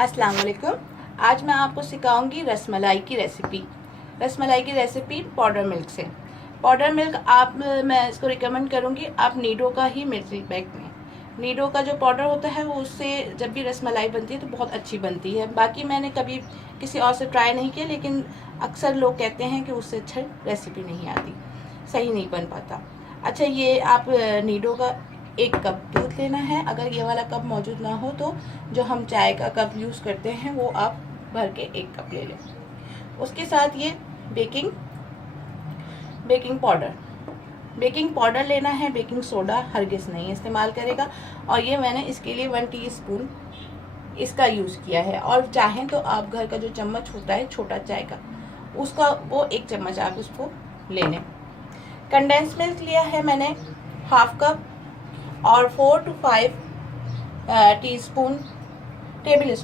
अस्सलाम वालेकुम। आज मैं आपको सिखाऊंगी रसमलाई की रेसिपी। रसमलाई की रेसिपी पाउडर मिल्क से। पाउडर मिल्क मैं इसको रिकमेंड करूंगी आप नीडो का ही मिल्क पैक में। नीडो का जो पाउडर होता है वो उससे जब भी रसमलाई बनती है तो बहुत अच्छी बनती है। बाकी मैंने कभी किसी और से ट्राई नहीं किया, लेकिन अक्सर लोग कहते हैं कि उससे अच्छा रेसिपी नहीं आती, सही नहीं बन पाता। अच्छा, ये आप नीडो का 1 कप दूध लेना है। अगर ये वाला कप मौजूद ना हो तो जो हम चाय का कप यूज़ करते हैं वो आप भर के 1 कप ले लें। उसके साथ ये बेकिंग पाउडर लेना है। बेकिंग सोडा हरगिज़ नहीं इस्तेमाल करेगा। और ये मैंने इसके लिए 1 टीस्पून इसका यूज़ किया है। और चाहें तो आप घर का जो चम्मच होता है छोटा चाय का, उसका वो 1 चम्मच आप उसको ले लें। कंडेंस मिल्क लिया है मैंने 1/2 कप और 4 to 5 टेबल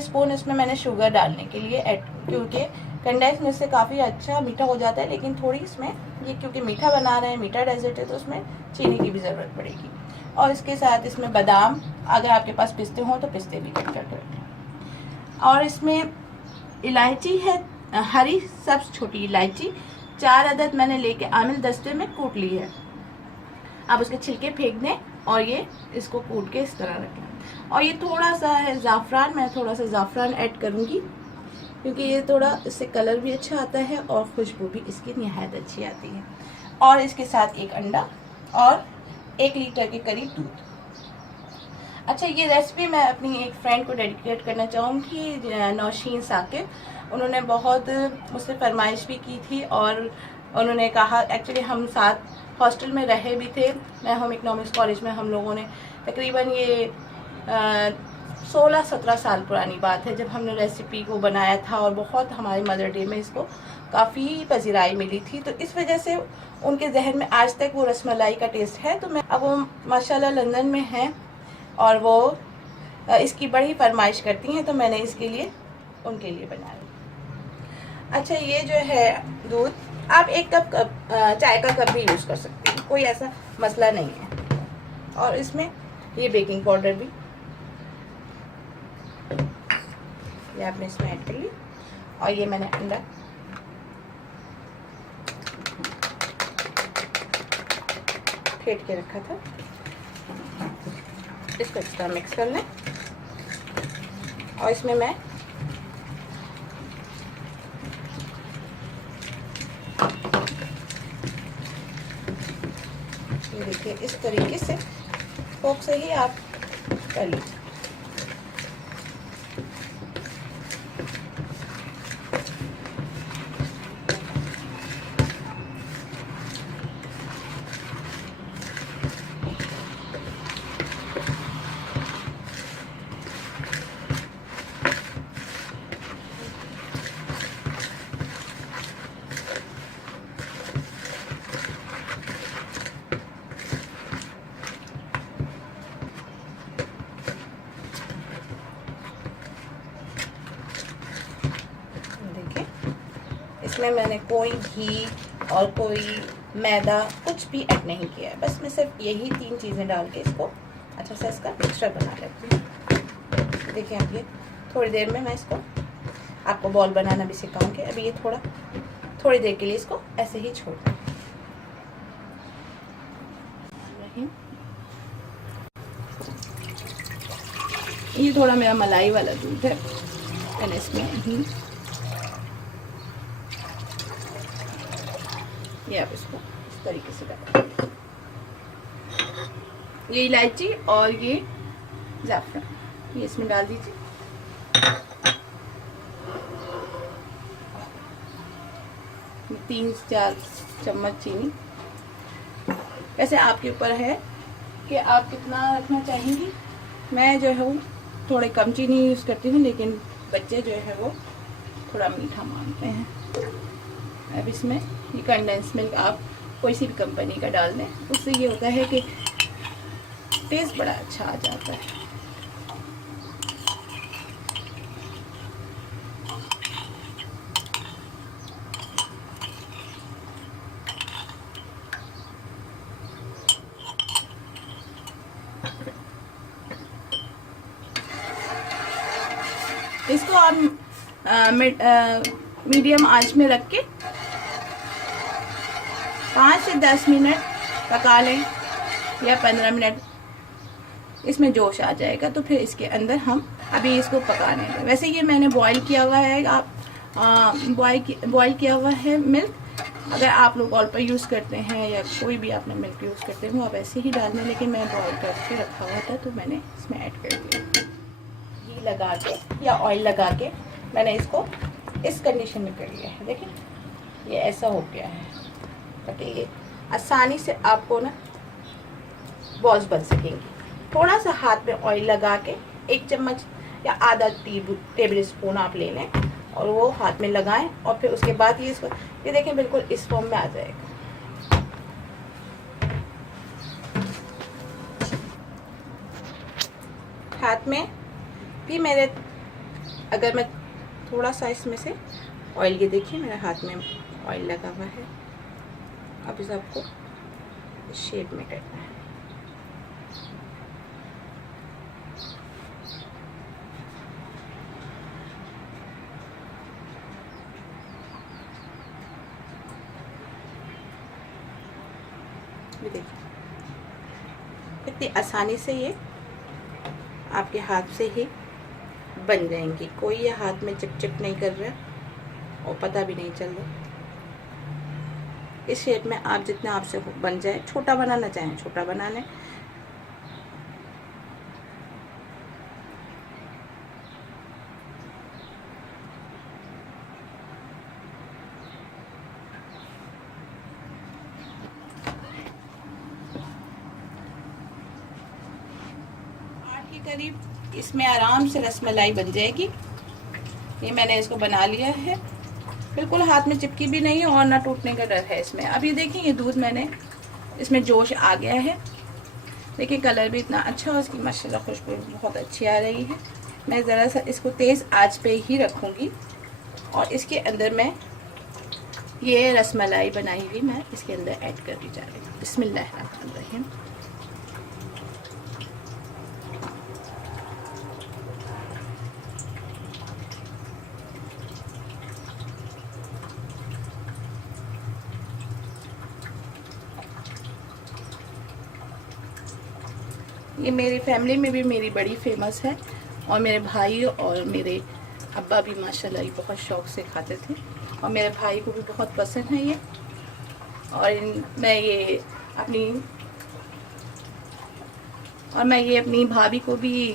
स्पून इसमें मैंने शुगर डालने के लिए ऐड, क्योंकि कंडेंस मिल्क से काफ़ी अच्छा मीठा हो जाता है, लेकिन थोड़ी इसमें ये क्योंकि मीठा बना रहे हैं, मीठा डेजर्ट है, तो उसमें चीनी की भी ज़रूरत पड़ेगी। और इसके साथ इसमें बादाम, अगर आपके पास पिस्ते हों तो पिस्ते भी कट करके रखें। और इसमें इलायची है, हरी सब्ज छोटी इलायची 4 अदद मैंने लेके आमिल दस्ते में कूट ली है। आप उसके छिलके फेंक दें और ये इसको कूट के इस तरह रखें। और ये थोड़ा सा है ज़ाफ़रान, मैं थोड़ा सा ज़ाफ़रान ऐड करूँगी क्योंकि ये थोड़ा इससे कलर भी अच्छा आता है और खुशबू भी इसकी निहायत अच्छी आती है। और इसके साथ 1 अंडा और 1 लीटर के करीब दूध। अच्छा, ये रेसिपी मैं अपनी एक फ्रेंड को डेडिकेट करना चाहूँगी, नौशीन साकिब। उन्होंने बहुत मुझसे फरमाइश भी की थी और उन्होंने कहा, एक्चुअली हम साथ हॉस्टल में रहे भी थे। मैं होम इकोनॉमिक्स कॉलेज में हम लोगों ने तकरीबन ये 16-17 साल पुरानी बात है जब हमने रेसिपी को बनाया था, और बहुत हमारे मदर डे में इसको काफ़ी पजीराई मिली थी। तो इस वजह से उनके जहन में आज तक वो रसमलाई का टेस्ट है। तो मैं अब वो माशाल्लाह लंदन में हैं और वो इसकी बड़ी फरमाइश करती हैं, तो मैंने इसके लिए उनके लिए बनाया। अच्छा, ये जो है दूध, आप 1 कप चाय का कप भी यूज़ कर सकते हैं, कोई ऐसा मसला नहीं है। और इसमें ये बेकिंग पाउडर भी ये आपने इसमें ऐड कर ली। और ये मैंने अंडा फेंट के रखा था, इसको इस तरह मिक्स कर लें। और इसमें मैं ये देखिए इस तरीके से फोक से ही आप कर लीजिए। इसमें मैंने कोई घी और कोई मैदा कुछ भी ऐड नहीं किया है, बस मैं सिर्फ यही 3 चीज़ें डाल के इसको अच्छा से इसका मिक्सचर बना लेती हूँ। देखिए आप, ये थोड़ी देर में मैं इसको आपको बॉल बनाना भी सिखाऊंगी। अभी ये थोड़ी देर के लिए इसको ऐसे ही छोड़ दें। ये थोड़ा मेरा मलाई वाला दूध है, मैंने इसमें ये आप इसको इस तरीके से डालें। ये इलायची और ये ज़ाफ़रान ये इसमें डाल दीजिए। तीन 4 चम्मच चीनी। वैसे आपके ऊपर है कि आप कितना रखना चाहेंगी। मैं जो है वो थोड़े कम चीनी यूज़ करती हूँ, लेकिन बच्चे जो है वो थोड़ा मीठा मांगते हैं। अब इसमें ये कंडेंस मिल्क आप कोई सी भी कंपनी का डाल दें, उससे ये होता है कि टेस्ट बड़ा अच्छा आ जाता है। इसको आप मीडियम आंच में रख के 5 से 10 मिनट पका लें या 15 मिनट। इसमें जोश आ जाएगा तो फिर इसके अंदर हम अभी इसको पकाने दें। वैसे ये मैंने बॉईल किया हुआ है, आप बॉईल किया हुआ है मिल्क। अगर आप लोग ऑल पर यूज़ करते हैं या कोई भी आपने मिल्क यूज़ करते हैं वो आप ऐसे ही डाल दें, लेकिन मैं बॉईल करके रखा हुआ था तो मैंने इसमें ऐड कर दिया। घी लगा के या ऑयल लगा के मैंने इसको इस कंडीशन में कर लिया है। देखिए ये ऐसा हो गया है ताकि ये आसानी से आपको ना बॉल्स बन सकेंगी। थोड़ा सा हाथ में ऑयल लगा के 1 चम्मच या आधा टेबल स्पून आप ले लें और वो हाथ में लगाएं और फिर उसके बाद ये इसको ये देखें बिल्कुल इस फॉर्म में आ जाएगा। हाथ में भी मेरे अगर मैं थोड़ा सा इसमें से ऑयल, ये देखिए मेरे हाथ में ऑयल लगा हुआ है। अब इस आपको शेप में करना है। ये देखिए कितनी आसानी से ये आपके हाथ से ही बन जाएंगी। कोई ये हाथ में चिपचिप नहीं कर रहा और पता भी नहीं चल रहा। इस शेप में आप जितना आपसे बन जाए, छोटा बनाना चाहें छोटा बना लें। करीब इसमें आराम से रसमलाई बन जाएगी। ये मैंने इसको बना लिया है, बिल्कुल हाथ में चिपकी भी नहीं है और ना टूटने का डर है इसमें। अब ये देखिए ये दूध मैंने इसमें जोश आ गया है। देखिए कलर भी इतना अच्छा और इसकी माशाल्लाह खुशबू बहुत अच्छी आ रही है। मैं ज़रा सा इसको तेज़ आंच पे ही रखूँगी और इसके अंदर मैं ये रसमलाई बनाई हुई मैं इसके अंदर ऐड कर दी जा रही हूँ। बिस्मिल्लाहिर्रहमानिर्रहीम। ये मेरी फैमिली में भी मेरी बड़ी फेमस है और मेरे भाई और मेरे अब्बा भी माशाल्लाह बहुत शौक़ से खाते थे और मेरे भाई को भी बहुत पसंद है ये। और मैं ये अपनी भाभी को भी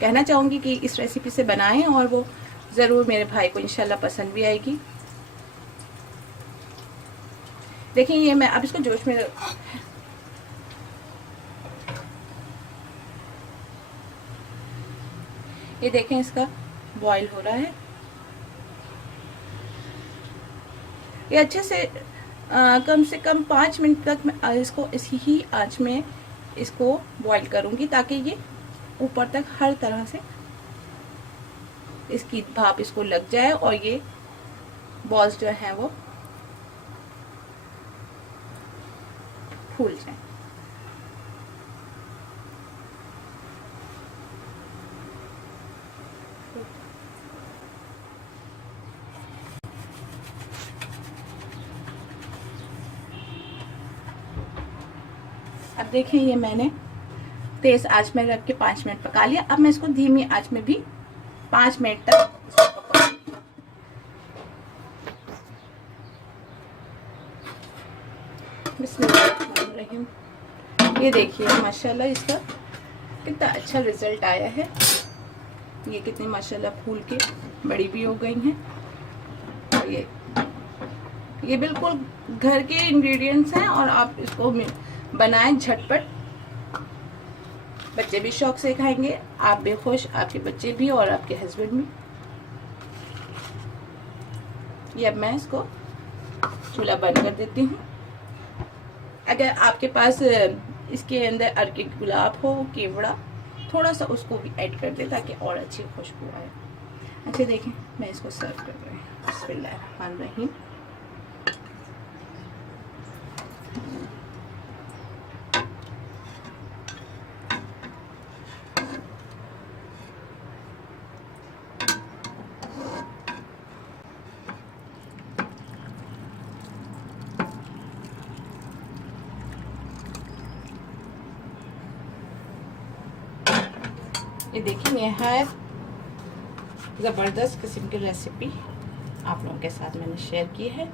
कहना चाहूँगी कि इस रेसिपी से बनाएं और वो ज़रूर मेरे भाई को इंशाल्लाह पसंद भी आएगी। देखिए ये मैं अब इसको जोश में ये देखें इसका बॉईल हो रहा है। ये अच्छे से कम से कम 5 मिनट तक मैं इसको इसी ही आंच में इसको बॉईल करूँगी ताकि ये ऊपर तक हर तरह से इसकी भाप इसको लग जाए और ये बॉल्स जो हैं वो फूल जाए। अब देखिए ये मैंने तेज आंच में रख के 5 मिनट पका लिया। अब मैं इसको धीमी आंच में भी 5 मिनट तक बिस्मिल्लाहिर्रहमानिर्रहीम। ये देखिए माशाल्लाह इसका कितना अच्छा रिजल्ट आया है। ये कितनी माशाल्लाह फूल के बड़ी भी हो गई हैं और ये बिल्कुल घर के इंग्रेडिएंट्स हैं और आप इसको बनाएं झटपट। बच्चे भी शौक से खाएंगे, आप भी खुश, आपके बच्चे भी और आपके हस्बैंड भी। ये अब मैं इसको चूल्हा बंद कर देती हूँ। अगर आपके पास इसके अंदर अर्किड गुलाब हो, केवड़ा, थोड़ा सा उसको भी ऐड कर दे ताकि और अच्छी खुशबू आए। अच्छा देखें मैं इसको सर्व कर रही हूँ। बिस्मिल्लाहिर्रहमानिर्रहीम। ये देखिए नहायत ज़बरदस्त किस्म की रेसिपी आप लोगों के साथ मैंने शेयर की है।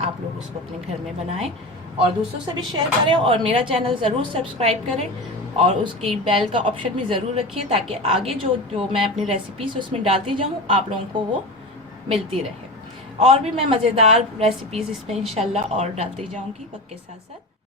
आप लोग उसको अपने घर में बनाएं और दूसरों से भी शेयर करें और मेरा चैनल ज़रूर सब्सक्राइब करें और उसकी बेल का ऑप्शन भी ज़रूर रखिए ताकि आगे जो मैं अपनी रेसिपीज़ उसमें डालती जाऊँ आप लोगों को वो मिलती रहे। और भी मैं मज़ेदार रेसिपीज़ इसमें इंशाल्लाह और डालती जाऊँगी वक्त के साथ साथ।